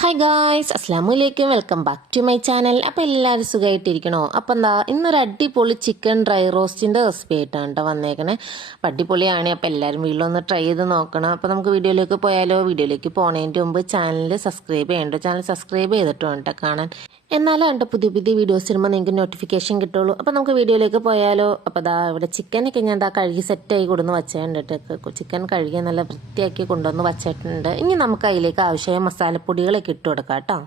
Hi guys അസ്സാം വലൈക്കും welcome back to my channel അപ്പോൾ എല്ലാവരും സുഖമായിട്ടിരിക്കണോ? അപ്പം എന്താ ഇന്നൊരു അടിപൊളി ചിക്കൻ ഡ്രൈ റോസ്റ്റിന്റെ റെസിപ്പി ആയിട്ടാണ് കേട്ടോ വന്നേക്കണേ. അപ്പം അടിപൊളിയാണ്. അപ്പോൾ എല്ലാവരും വീട്ടിലൊന്ന് ട്രൈ ചെയ്ത് നോക്കണം. അപ്പോൾ നമുക്ക് വീഡിയോയിലേക്ക് പോയാലോ? വീഡിയോയിലേക്ക് പോണതിന്റെ മുമ്പ് ചാനൽ സബ്സ്ക്രൈബ് ചെയ്യണ്ടോ. ചാനൽ സബ്സ്ക്രൈബ് ചെയ്തിട്ട് വേണ്ട കാണാൻ. എന്നാലും എന്റെ പുതിയ പുതിയ വീഡിയോസ് വരുമ്പോൾ നിങ്ങൾക്ക് നോട്ടിഫിക്കേഷൻ കിട്ടുള്ളൂ. അപ്പോൾ നമുക്ക് വീഡിയോയിലേക്ക് പോയാലോ? അപ്പോൾ ദാ ഇവിടെ ചിക്കനൊക്കെ ഞാൻ ദാ കഴുകി സെറ്റായി കൊടുന്ന് വച്ചിട്ടുണ്ട് ചിക്കൻ കഴുകി നല്ല വൃത്തിയാക്കി കൊണ്ടുവന്ന് വച്ചിട്ടുണ്ട്. ഇനി നമുക്ക് അതിലേക്ക് ആവശ്യമായ മസാലപ്പൊടികളൊക്കെ ഇട്ട് കൊടുക്കാം കേട്ടോ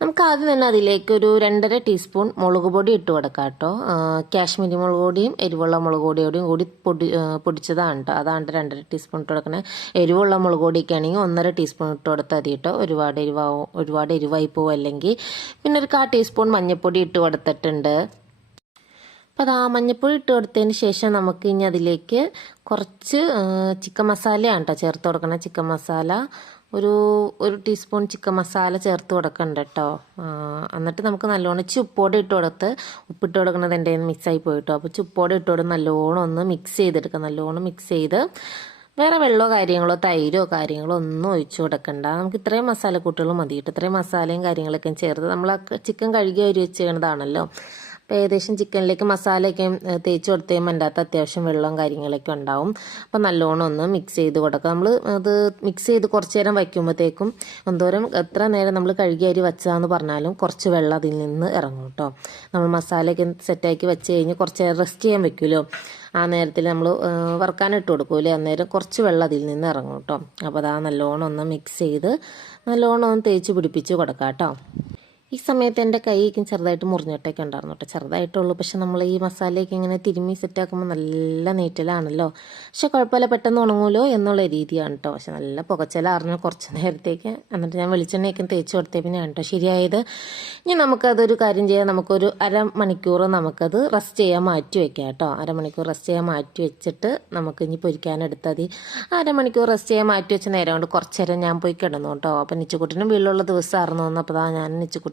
നമുക്ക് ആദ്യം തന്നെ അതിലേക്ക് ഒരു രണ്ടര ടീസ്പൂൺ മുളക് പൊടി ഇട്ട് കൊടുക്കാം കേട്ടോ കാശ്മീരി മുളക് പൊടിയും എരിവുള്ള മുളക് പൊടിയോടെയും കൂടി പൊടി പൊടിച്ചതാണ് കേട്ടോ അതാണ് രണ്ടര ടീസ്പൂൺ ഇട്ട് കൊടുക്കണേ. എരിവുള്ള മുളക് പൊടിയൊക്കെ ആണെങ്കിൽ ഒന്നര ടീസ്പൂൺ ഇട്ട് കൊടുത്താൽ മതി കേട്ടോ ഒരുപാട് എരിവാവും ഒരുപാട് എരിവായി പോകും അല്ലെങ്കിൽ. പിന്നെ ഒരു കാ ടീസ്പൂൺ മഞ്ഞൾപ്പൊടി ഇട്ട് കൊടുത്തിട്ടുണ്ട്. അപ്പോൾ അത് ആ മഞ്ഞൾപ്പൊടി ഇട്ട് കൊടുത്തതിന് ശേഷം നമുക്ക് ഇനി അതിലേക്ക് കുറച്ച് ചിക്കൻ മസാലയാണ് കേട്ടോ ചേർത്ത് കൊടുക്കണം. ചിക്കൻ മസാല ഒരു ഒരു ടീസ്പൂൺ ചിക്കൻ മസാല ചേർത്ത് കൊടുക്കണ്ട കേട്ടോ എന്നിട്ട് നമുക്ക് നല്ലോണം ഇച്ചി ഉപ്പോടെ ഇട്ട് കൊടുത്ത് ഉപ്പിട്ട് കൊടുക്കുന്നത് എന്റെ മിക്സായി പോയിട്ടോ. അപ്പോൾ ചുപ്പോടെ ഇട്ട് കൊടുത്ത് നല്ലോണം ഒന്ന് മിക്സ് ചെയ്തെടുക്കുക നല്ലോണം മിക്സ് ചെയ്ത് വേറെ വെള്ളമോ കാര്യങ്ങളോ തൈരോ കാര്യങ്ങളോ ഒന്നും ഒഴിച്ചു കൊടുക്കണ്ട. നമുക്ക് ഇത്രയും മസാലക്കൂട്ടുകൾ മതി കേട്ടോ ഇത്രയും മസാലയും കാര്യങ്ങളൊക്കെ ചേർത്ത് നമ്മൾ ചിക്കൻ കഴുകി അരി വെച്ചതാണല്ലോ അപ്പോൾ ഏകദേശം ചിക്കനിലേക്ക് മസാലയൊക്കെ തേച്ച് കൊടുത്ത് കഴിയുമ്പോൾ അതിന്റെ അകത്ത് അത്യാവശ്യം വെള്ളവും കാര്യങ്ങളൊക്കെ ഉണ്ടാവും. അപ്പോൾ നല്ലോണം ഒന്ന് മിക്സ് ചെയ്ത് കൊടുക്കുക നമ്മൾ അത് മിക്സ് ചെയ്ത് കുറച്ച് നേരം വയ്ക്കുമ്പോഴത്തേക്കും എന്തോരം എത്ര നേരം നമ്മൾ കഴുകി അരി വെച്ചതാന്ന് പറഞ്ഞാലും കുറച്ച് വെള്ളം അതിൽ നിന്ന് ഇറങ്ങും കേട്ടോ. നമ്മൾ മസാലയൊക്കെ സെറ്റാക്കി വെച്ച് കഴിഞ്ഞ് കുറച്ച് നേരം റെസ്റ്റ് ചെയ്യാൻ വെക്കുമല്ലോ ആ നേരത്തിൽ നമ്മൾ വറുക്കാനിട്ട് കൊടുക്കൂലേ അന്നേരം കുറച്ച് വെള്ളം അതിൽ നിന്ന് ഇറങ്ങും കേട്ടോ. അപ്പോൾ അതാ നല്ലോണം ഒന്ന് മിക്സ് ചെയ്ത് നല്ലോണം ഒന്ന് തേച്ച് പിടിപ്പിച്ച് കൊടുക്കാം കേട്ടോ. ഈ സമയത്ത് എന്റെ കൈയൊക്കെ ചെറുതായിട്ട് മുറിഞ്ഞിട്ടൊക്കെ ഉണ്ടായിരുന്നു കേട്ടോ ചെറുതായിട്ടുള്ളൂ. പക്ഷെ നമ്മൾ ഈ മസാലയൊക്കെ ഇങ്ങനെ തിരുമ്മി സെറ്റാക്കുമ്പോൾ നല്ല നീറ്റലാണല്ലോ. പക്ഷെ കുഴപ്പമില്ല. പെട്ടെന്ന് ഉണങ്ങുമല്ലോ എന്നുള്ള രീതിയാണ് കേട്ടോ പക്ഷെ നല്ല പുകച്ചലാറിഞ്ഞു കുറച്ച് നേരത്തേക്ക് എന്നിട്ട് ഞാൻ വെളിച്ചെണ്ണയൊക്കെ തേച്ച് കൊടുത്തേ പിന്നെയാണ് കേട്ടോ ശരിയായത്. ഇനി നമുക്കതൊരു കാര്യം ചെയ്യാം. നമുക്കൊരു അരമണിക്കൂർ നമുക്കത് റെസ്റ്റ് ചെയ്യാൻ മാറ്റി വയ്ക്കാം കേട്ടോ അരമണിക്കൂർ റെസ്റ്റ് ചെയ്യാൻ മാറ്റി വെച്ചിട്ട് നമുക്ക് ഇനി പൊരിക്കാനെടുത്താൽ മതി. അരമണിക്കൂർ റെസ്റ്റ് ചെയ്യാൻ മാറ്റി വെച്ച നേരം കൊണ്ട് കുറച്ചേരം ഞാൻ പോയി കിടന്നു കേട്ടോ അപ്പം നിച്ചുക്കുട്ടിനും വീട്ടിലുള്ള ദിവസമായിരുന്നു വന്നപ്പോൾ ഞാൻ ഞാൻ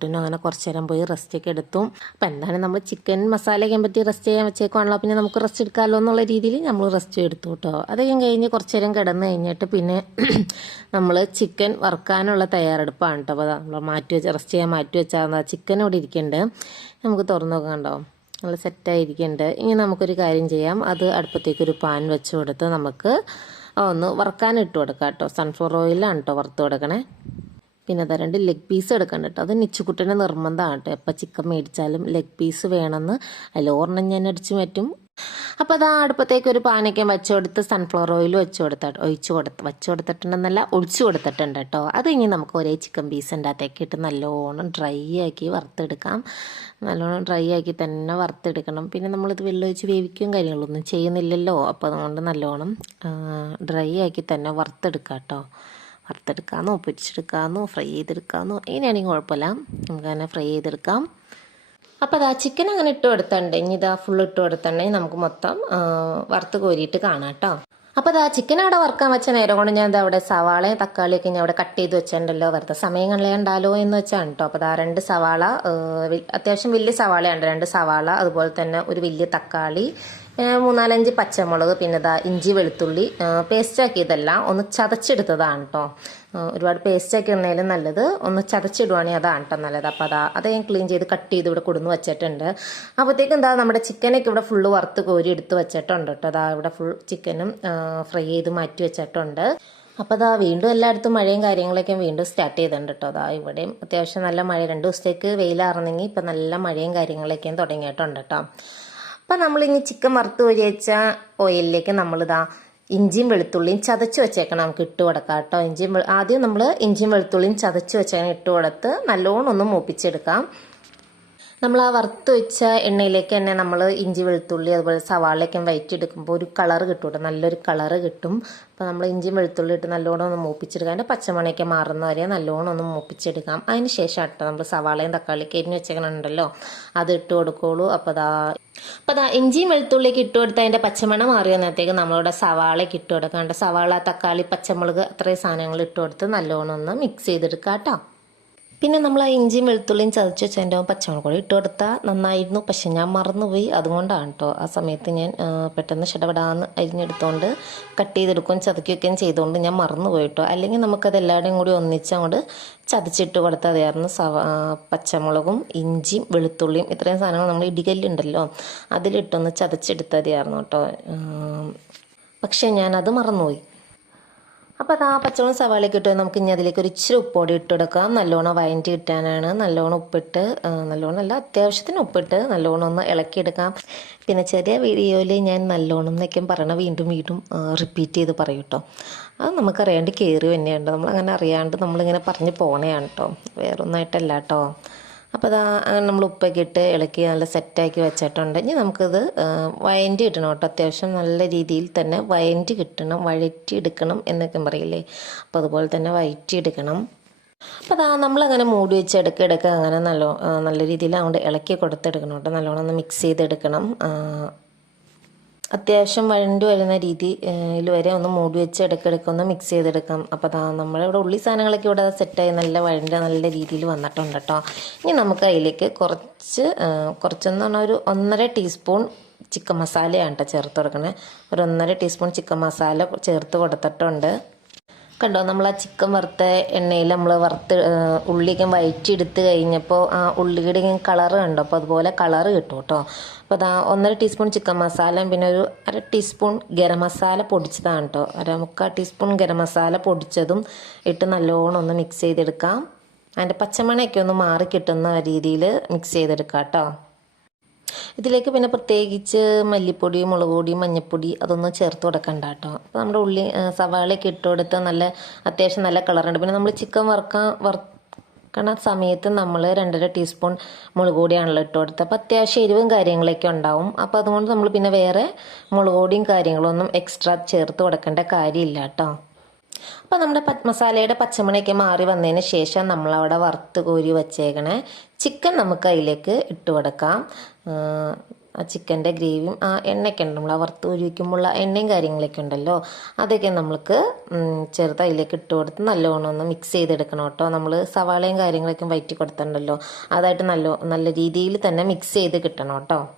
നിച്ചുക്കുട്ടിനും അങ്ങനെ കുറച്ച് നേരം പോയി റെസ്റ്റ് ഒക്കെ എടുത്തു. അപ്പം എന്താണ് നമ്മൾ ചിക്കൻ മസാല മസാലയൊക്കെ പറ്റി റെസ്റ്റ് ചെയ്യാൻ വെച്ചേക്കുവാണല്ലോ. പിന്നെ നമുക്ക് റെസ്റ്റ് എടുക്കാമല്ലോ എന്നുള്ള രീതിയിൽ നമ്മൾ റെസ്റ്റ് എടുത്തു കേട്ടോ. അതൊക്കെ കഴിഞ്ഞ് കുറച്ച് നേരം കിടന്നു കഴിഞ്ഞിട്ട് പിന്നെ നമ്മൾ ചിക്കൻ വറുക്കാനുള്ള തയ്യാറെടുപ്പാണ് കേട്ടോ. അപ്പോൾ നമ്മൾ മാറ്റി വെച്ച് റെസ്റ്റ് ചെയ്യാൻ മാറ്റി വെച്ചാൽ ചിക്കൻ ഇവിടെ ഇരിക്കുന്നുണ്ട് നമുക്ക് തുറന്നു നോക്കാം കണ്ടോ? നല്ല സെറ്റായിരിക്കുന്നുണ്ട് ഇനി നമുക്കൊരു കാര്യം ചെയ്യാം. അത് അടുപ്പത്തേക്ക് ഒരു പാൻ വെച്ച് കൊടുത്ത് നമുക്ക് ഒന്ന് വറുക്കാൻ ഇട്ട് കൊടുക്കാം കേട്ടോ. സൺഫ്ലവർ ഓയിലാണ് കേട്ടോ വറുത്ത് കൊടുക്കണേ. പിന്നെ അതാ രണ്ട് ലെഗ് പീസ് എടുക്കണ്ട കേട്ടോ. അത് നിച്ചുക്കുട്ടന്റെ നിർബന്ധമാണ് കേട്ടോ എപ്പോൾ ചിക്കൻ മേടിച്ചാലും ലെഗ് പീസ് വേണമെന്ന് അതിൽ ഒരെണ്ണം ഞാൻ അടിച്ചു മാറ്റും. അപ്പോൾ അതാ അടുപ്പത്തേക്ക് ഒരു പാനൊക്കെ വെച്ചു കൊടുത്ത് സൺഫ്ലവർ ഓയിൽ വെച്ചു കൊടുത്ത ഒഴിച്ചു കൊടുത്ത് വെച്ചു കൊടുത്തിട്ടുണ്ടെന്നല്ല ഒഴിച്ചു കൊടുത്തിട്ടുണ്ട് കേട്ടോ. അത് ഇനി നമുക്ക് ഒരേ ചിക്കൻ പീസിന്റെ അകത്തേക്ക് ഇട്ട് നല്ലോണം ഡ്രൈ ആക്കി വറുത്തെടുക്കാം. നല്ലോണം ഡ്രൈ ആക്കി തന്നെ വറുത്തെടുക്കണം. പിന്നെ നമ്മളിത് വെള്ളം ഒഴിച്ച് വേവിക്കുകയും കാര്യങ്ങളൊന്നും ചെയ്യുന്നില്ലല്ലോ. അപ്പോൾ അതുകൊണ്ട് നല്ലോണം ഡ്രൈ ആക്കി തന്നെ വറുത്തെടുക്കാം കേട്ടോ. വറുത്തെടുക്കാമെന്നോ പൊരിച്ചെടുക്കാമെന്നോ ഫ്രൈ ചെയ്തെടുക്കാമെന്നോ എങ്ങനെയാണെങ്കിൽ കുഴപ്പമില്ല. നമുക്ക് തന്നെ ഫ്രൈ ചെയ്തെടുക്കാം. അപ്പോൾ അതാ ചിക്കൻ അങ്ങനെ ഇട്ട് കൊടുത്തിട്ടുണ്ടെങ്കിൽ ഇതാ ഫുൾ ഇട്ട് കൊടുത്തിട്ടുണ്ടെങ്കിൽ നമുക്ക് മൊത്തം വറുത്ത് കോരിയിട്ട് കാണാം കേട്ടോ അപ്പോൾ അതാ ചിക്കൻ അവിടെ വറുക്കാൻ വെച്ച നേരം കൊണ്ട് ഞാൻ അവിടെ സവാളയും തക്കാളിയൊക്കെ ഞാൻ അവിടെ കട്ട് ചെയ്ത് വെച്ചിട്ടുണ്ടല്ലോ. വെറുതെ സമയം ഉണ്ടാലോ എന്ന് വെച്ചാണ് കേട്ടോ അപ്പോൾ അതാ രണ്ട് സവാള അത്യാവശ്യം വലിയ സവാളയുണ്ട്. രണ്ട് സവാള അതുപോലെ തന്നെ ഒരു വലിയ തക്കാളി മൂന്നാലഞ്ച് പച്ചമുളക് പിന്നെ ഇതാ ഇഞ്ചി വെളുത്തുള്ളി പേസ്റ്റ് ആക്കിയതല്ല ഒന്ന് ചതച്ചെടുത്തതാണ് കേട്ടോ ഒരുപാട് പേസ്റ്റ് ആക്കി ഇടുന്നതിലും നല്ലത് ഒന്ന് ചതച്ചിടുവാണെങ്കിൽ അതാണ് കേട്ടോ നല്ലത്. അപ്പോൾ അതാ അത് ഞാൻ ക്ലീൻ ചെയ്ത് കട്ട് ചെയ്ത് ഇവിടെ കൊടുന്ന് വെച്ചിട്ടുണ്ട്. അപ്പോഴത്തേക്കും എന്താ നമ്മുടെ ചിക്കനൊക്കെ ഇവിടെ ഫുള്ള് വറുത്ത് കോരി എടുത്ത് വെച്ചിട്ടുണ്ട് കേട്ടോ അതാ ഇവിടെ ഫുൾ ചിക്കനും ഫ്രൈ ചെയ്ത് മാറ്റി വെച്ചിട്ടുണ്ട്. അപ്പോൾ അതാ വീണ്ടും എല്ലായിടത്തും മഴയും കാര്യങ്ങളൊക്കെ വീണ്ടും സ്റ്റാർട്ട് ചെയ്തിട്ടുണ്ട് കേട്ടോ അതാ ഇവിടെയും അത്യാവശ്യം നല്ല മഴ. രണ്ട് ദിവസത്തേക്ക് വെയിലാറുന്നെങ്കിൽ ഇപ്പം നല്ല മഴയും കാര്യങ്ങളൊക്കെയും തുടങ്ങിയിട്ടുണ്ട് കേട്ടോ അപ്പം നമ്മളിനി ചിക്കൻ വറുത്ത് വെച്ച ഓയിലിലേക്ക് നമ്മളിതാ ഇഞ്ചിയും വെളുത്തുള്ളിയും ചതച്ച് വെച്ചേക്കണം നമുക്ക് ഇട്ട് കൊടുക്കാം കേട്ടോ. ഇഞ്ചിയും ആദ്യം നമ്മൾ ഇഞ്ചിയും വെളുത്തുള്ളിയും ചതച്ച് വെച്ചേക്കണം ഇട്ട് കൊടുത്ത് നല്ലോണം ഒന്ന് മൂപ്പിച്ചെടുക്കാം. നമ്മൾ ആ വറുത്ത് വെച്ച എണ്ണയിലേക്ക് തന്നെ നമ്മൾ ഇഞ്ചി വെളുത്തുള്ളി അതുപോലെ സവാളയൊക്കെ വയറ്റിയെടുക്കുമ്പോൾ ഒരു കളർ കിട്ടും നല്ലൊരു കളർ കിട്ടും. അപ്പോൾ നമ്മൾ ഇഞ്ചിയും വെളുത്തുള്ളി ഇട്ട് നല്ലോണം ഒന്ന് മൂപ്പിച്ചെടുക്കാം. അതിന്റെ പച്ചമണയൊക്കെ മാറുന്ന വരെ നല്ലോണം ഒന്ന് മൂപ്പിച്ചെടുക്കാം. അതിന് ശേഷം കേട്ടോ നമ്മൾ സവാളയും തക്കാളിയൊക്കെ എരിഞ്ഞ് വെച്ചേക്കണുണ്ടല്ലോ. അത് ഇട്ട് കൊടുക്കുള്ളൂ. അപ്പോൾ അതാ അപ്പോൾ അതാ ഇഞ്ചിയും വെളുത്തുള്ളിയൊക്കെ ഇട്ട് കൊടുത്ത് അതിന്റെ പച്ചമണം മാറിയ നേരത്തേക്ക് നമ്മളിവിടെ സവാളയൊക്കെ ഇട്ട് കൊടുക്കാണ്ട് സവാള തക്കാളി പച്ചമുളക് അത്രയും സാധനങ്ങൾ ഇട്ട് കൊടുത്ത് നല്ലോണം ഒന്ന് മിക്സ് ചെയ്തെടുക്കാം കേട്ടോ പിന്നെ നമ്മൾ ആ ഇഞ്ചിയും വെളുത്തുള്ളിയും ചതച്ച് വെച്ചതിന്റെ പച്ചമുളക് കൂടി ഇട്ട് കൊടുത്താൽ നന്നായിരുന്നു. പക്ഷെ ഞാൻ മറന്നുപോയി. അതുകൊണ്ടാണ് കേട്ടോ ആ സമയത്ത് ഞാൻ പെട്ടെന്ന് ഷടപടാന്ന് അരിഞ്ഞെടുത്തുകൊണ്ട് കട്ട് ചെയ്തെടുക്കുകയും ചതക്കുകയൊക്കെയും ചെയ്തുകൊണ്ട് ഞാൻ മറന്നുപോയി കേട്ടോ അല്ലെങ്കിൽ നമുക്കത് എല്ലാവരുടെയും കൂടി ഒന്നിച്ച് അങ്ങോട്ട് ചതച്ചിട്ട് കൊടുത്താൽ അതായിരുന്നു സവ പച്ചമുളകും ഇഞ്ചിയും വെളുത്തുള്ളിയും ഇത്രയും സാധനങ്ങൾ നമ്മൾ ഇടികല്ലുണ്ടല്ലോ അതിലിട്ടൊന്ന് ചതച്ചെടുത്താൽ മതിയായിരുന്നു കേട്ടോ പക്ഷേ ഞാനത് മറന്നുപോയി. അപ്പോൾ അത് ആ പച്ചമുളക് സവാളയൊക്കെ ഇട്ട് നമുക്ക് ഇനി അതിലേക്ക് ഒരു ഇച്ചിരി ഉപ്പോടി കൊടുക്കാം. നല്ലോണം വയറ്റി കിട്ടാനാണ്. നല്ലോണം ഉപ്പിട്ട് നല്ലോണം അല്ല അത്യാവശ്യത്തിന് ഉപ്പിട്ട് നല്ലോണം ഒന്ന് ഇളക്കിയെടുക്കാം. പിന്നെ ചെറിയ വീഡിയോയിൽ ഞാൻ നല്ലോണം എന്നൊക്കെ പറയണ വീണ്ടും വീണ്ടും റിപ്പീറ്റ് ചെയ്ത് പറയും കേട്ടോ അത് നമുക്കറിയാണ്ട് കയറി തന്നെയുണ്ട് നമ്മളങ്ങനെ അറിയാണ്ട് നമ്മളിങ്ങനെ പറഞ്ഞ് പോണയാണ് കേട്ടോ വേറൊന്നായിട്ടല്ല കേട്ടോ അപ്പോൾ അതാ നമ്മൾ ഉപ്പൊക്കെ ഇട്ട് ഇളക്കി നല്ല സെറ്റാക്കി വെച്ചിട്ടുണ്ട്. ഇനി നമുക്കിത് വയന്റ് കിട്ടണം കേട്ടോ. അത്യാവശ്യം നല്ല രീതിയിൽ തന്നെ വയന്റ് കിട്ടണം വഴറ്റി എടുക്കണം എന്നൊക്കെ പറയില്ലേ. അപ്പോൾ അതുപോലെ തന്നെ വയറ്റി എടുക്കണം. അപ്പോൾ അതാ നമ്മളങ്ങനെ മൂടി വെച്ച് ഇടയ്ക്ക് ഇടയ്ക്ക് അങ്ങനെ നല്ല നല്ല രീതിയിൽ അതുകൊണ്ട് ഇളക്കി കൊടുത്തെടുക്കണം കേട്ടോ. നല്ലോണം ഒന്ന് മിക്സ് ചെയ്തെടുക്കണം. അത്യാവശ്യം വഴണ്ടി വരുന്ന രീതിയിൽ വരെ ഒന്ന് മൂടി വെച്ച് ഇടയ്ക്കിടയ്ക്ക് ഒന്ന് മിക്സ് ചെയ്തെടുക്കാം. അപ്പോൾ അതാ നമ്മളിവിടെ ഉള്ളി സാധനങ്ങളൊക്കെ ഇവിടെ സെറ്റായി നല്ല വഴണ്ട നല്ല രീതിയിൽ വന്നിട്ടുണ്ട് കേട്ടോ. ഇനി നമുക്ക് അതിലേക്ക് കുറച്ച് കുറച്ചെന്ന് പറഞ്ഞാൽ ഒരു ഒന്നര ടീസ്പൂൺ ചിക്കൻ മസാലയാണ് കേട്ടോ ചേർത്ത് കൊടുക്കണേ. ഒരു ഒന്നര ടീസ്പൂൺ ചിക്കൻ മസാല ചേർത്ത് കൊടുത്തിട്ടുണ്ട്. കണ്ടോ? നമ്മൾ ആ ചിക്കൻ വറുത്ത എണ്ണയിൽ നമ്മൾ വറുത്ത് ഉള്ളിയൊക്കെ വയറ്റിയെടുത്ത് കഴിഞ്ഞപ്പോൾ ആ ഉള്ളിയുടെ കളറ് കണ്ടോ? അപ്പോൾ അതുപോലെ കളറ് കിട്ടും കേട്ടോ അപ്പോൾ അതാ ഒന്നര ടീസ്പൂൺ ചിക്കൻ മസാല പിന്നെ ഒരു അര ടീസ്പൂൺ ഗരം മസാല പൊടിച്ചതാണ് കേട്ടോ അര മുക്കാൽ ടീസ്പൂൺ ഗരം മസാല പൊടിച്ചതും ഇട്ട് നല്ലോണം ഒന്ന് മിക്സ് ചെയ്തെടുക്കാം. അതിന്റെ പച്ചമണയൊക്കെ ഒന്ന് മാറി കിട്ടുന്ന രീതിയിൽ മിക്സ് ചെയ്തെടുക്കാം കേട്ടോ ഇതിലേക്ക് പിന്നെ പ്രത്യേകിച്ച് മല്ലിപ്പൊടി മുളക് പൊടി മഞ്ഞൾപ്പൊടി അതൊന്നും ചേർത്ത് കൊടുക്കണ്ട കേട്ടോ. അപ്പോൾ നമ്മുടെ ഉള്ളി സവാളയൊക്കെ ഇട്ട് കൊടുത്ത് നല്ല അത്യാവശ്യം നല്ല കളറുണ്ട് പിന്നെ നമ്മൾ ചിക്കൻ വറുക്കാൻ വറുക്കണ സമയത്ത് നമ്മൾ രണ്ടര ടീസ്പൂൺ മുളക് പൊടിയാണല്ലോ ഇട്ട് കൊടുത്തത്. അപ്പോൾ അത്യാവശ്യം എരിവും കാര്യങ്ങളൊക്കെ ഉണ്ടാവും. അപ്പോൾ അതുകൊണ്ട് നമ്മൾ പിന്നെ വേറെ മുളക് പൊടിയും കാര്യങ്ങളൊന്നും എക്സ്ട്രാ ചേർത്ത് കൊടുക്കേണ്ട കാര്യമില്ല കേട്ടോ. അപ്പോൾ നമ്മുടെ മസാലയുടെ പച്ചമണിയൊക്കെ മാറി വന്നതിന് ശേഷം നമ്മളവിടെ വറുത്ത് കോരി വച്ചേക്കണേ. ചിക്കൻ നമുക്ക് അതിലേക്ക് ഇട്ട് കൊടുക്കാം. ആ, ചിക്കന്റെ ഗ്രേവിയും ആ എണ്ണയൊക്കെ ഉണ്ട്. നമ്മൾ ആ വറുത്ത് വയ്ക്കുമ്പോൾ എണ്ണയും കാര്യങ്ങളൊക്കെ ഉണ്ടല്ലോ. അതൊക്കെ നമ്മൾക്ക് ചെറുത് അതിലേക്ക് ഇട്ട് കൊടുത്ത് നല്ലോണം ഒന്ന് മിക്സ് ചെയ്തെടുക്കണം കേട്ടോ. നമ്മൾ സവാളയും കാര്യങ്ങളൊക്കെ വയറ്റി കൊടുത്തിട്ടുണ്ടല്ലോ. അതായിട്ട് നല്ല നല്ല രീതിയിൽ തന്നെ മിക്സ് ചെയ്ത് കിട്ടണം കേട്ടോ.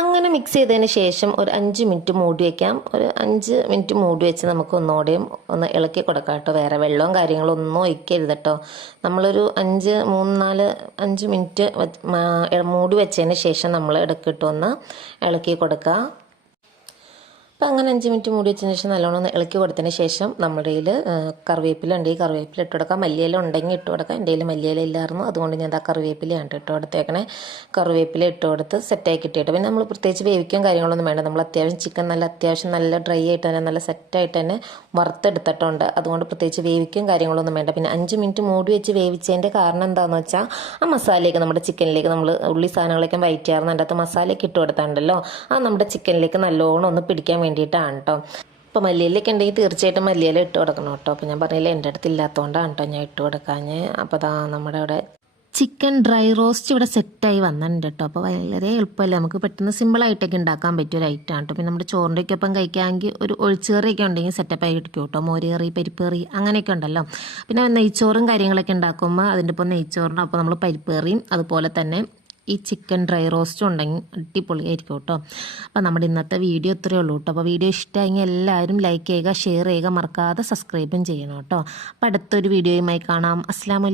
അങ്ങനെ മിക്സ് ചെയ്തതിന് ശേഷം ഒരു അഞ്ച് മിനിറ്റ് മൂടി വയ്ക്കാം ഒരു അഞ്ച് മിനിറ്റ് മൂടി വെച്ച് നമുക്ക് ഒന്നുകൂടെയും ഒന്ന് ഇളക്കി കൊടുക്കാം കേട്ടോ. വേറെ വെള്ളവും കാര്യങ്ങളും ഒന്നും ഒഴിക്കരുത് കേട്ടോ. നമ്മളൊരു അഞ്ച് മൂന്ന് നാല് അഞ്ച് മിനിറ്റ് മൂടി വെച്ചതിന് ശേഷം നമ്മൾ ഇടയ്ക്കിട്ടൊന്ന് ഇളക്കി കൊടുക്കുക അപ്പം അങ്ങനെ അഞ്ച് മിനിറ്റ് മൂടി വെച്ചതിന് ശേഷം നല്ലോണം ഇളക്കി കൊടുത്തതിന് ശേഷം നമ്മുടെ കയ്യിൽ കറിവേപ്പില ഉണ്ടെങ്കിൽ കറിവേപ്പില ഇട്ട് കൊടുക്കാം. മല്ലിയില ഉണ്ടെങ്കിൽ ഇട്ട് കൊടുക്കാം. എന്റെ കയ്യിൽ മല്ലിയില ഇല്ലായിരുന്നു. അതുകൊണ്ട് ഞാൻ ആ കറിവേപ്പിലയാണ് ഇട്ട് കൊടുത്തേക്കണേ. കറിവേപ്പില ഇട്ട് കൊടുത്ത് സെറ്റാക്കി ഇട്ടിട്ട് പിന്നെ നമ്മൾ പ്രത്യേകിച്ച് വേവിക്കാൻ കാര്യങ്ങളൊന്നും വേണ്ട. നമ്മൾ അത്യാവശ്യം ചിക്കൻ നല്ല അത്യാവശ്യം നല്ല ഡ്രൈ ആയിട്ട് തന്നെ നല്ല സെറ്റായിട്ട് തന്നെ വറുത്തെടുത്തിട്ടുണ്ട്. അതുകൊണ്ട് പ്രത്യേകിച്ച് വേവിക്കും കാര്യങ്ങളൊന്നും വേണ്ട. പിന്നെ അഞ്ച് മിനിറ്റ് മൂടി വെച്ച് വേവിച്ചതിന്റെ കാരണം എന്താണെന്ന് വെച്ചാൽ ആ മസാലയൊക്കെ നമ്മുടെ ചിക്കനിലേക്ക് നമ്മൾ ഉള്ളി സാധനങ്ങളൊക്കെ വയറ്റിയായിരുന്നു. അതിന്റെ അകത്ത് മസാലയൊക്കെ ഇട്ട് കൊടുത്തിട്ടുണ്ടല്ലോ. ആ നമ്മുടെ ചിക്കനിലേക്ക് നല്ലോണം ഒന്ന് പിടിക്കാൻ വേണ്ടിയിട്ടാണ് കേട്ടോ ഇപ്പോൾ മല്ലിയിലൊക്കെ ഉണ്ടെങ്കിൽ തീർച്ചയായിട്ടും മല്ലിയില ഇട്ട് കൊടുക്കണം കേട്ടോ അപ്പോൾ ഞാൻ പറഞ്ഞില്ല എന്റെ അടുത്ത് ഇല്ലാത്തതുകൊണ്ടാണ് കേട്ടോ ഞാൻ ഇട്ട് കൊടുക്കാഞ്ഞ്. അപ്പോൾ അതാ നമ്മുടെ അവിടെ ചിക്കൻ ഡ്രൈ റോസ്റ്റ് ഇവിടെ സെറ്റായി വന്നിട്ടുണ്ട് കേട്ടോ അപ്പോൾ വളരെ എളുപ്പമല്ലേ നമുക്ക് പെട്ടെന്ന് സിമ്പിളായിട്ടൊക്കെ ഉണ്ടാക്കാൻ പറ്റിയ ഒരു ഐറ്റം കേട്ടോ പിന്നെ നമ്മുടെ ചോറിന്റെയൊക്കെ ഒപ്പം കഴിക്കാമെങ്കിൽ ഒരു ഒഴിച്ചുകറിയൊക്കെ ഉണ്ടെങ്കിൽ സെറ്റപ്പ് ആയി കിട്ടും കേട്ടോ മോരേറി പരിപ്പ് കറി അങ്ങനെയൊക്കെ ഉണ്ടല്ലോ. പിന്നെ നെയ്ച്ചോറും കാര്യങ്ങളൊക്കെ ഉണ്ടാക്കുമ്പോൾ അതിന്റെ ഒപ്പം നെയ്ച്ചോറിന്റെ ഒപ്പം നമ്മൾ പരിപ്പ് കറിയും അതുപോലെ തന്നെ ഈ ചിക്കൻ ഡ്രൈ റോസ്റ്റ് ഉണ്ടെങ്കിൽ അടിപൊളിയായിരിക്കും കേട്ടോ. അപ്പോൾ നമ്മുടെ ഇന്നത്തെ വീഡിയോ ഇത്രയേ ഉള്ളൂ കേട്ടോ. അപ്പോൾ വീഡിയോ ഇഷ്ടമായെങ്കിൽ എല്ലാവരും ലൈക്ക് ചെയ്യുക ഷെയർ ചെയ്യുക. മറക്കാതെ സബ്സ്ക്രൈബും ചെയ്യണം കേട്ടോ. അപ്പോൾ അടുത്തൊരു വീഡിയോയുമായി കാണാം. അസ്സാം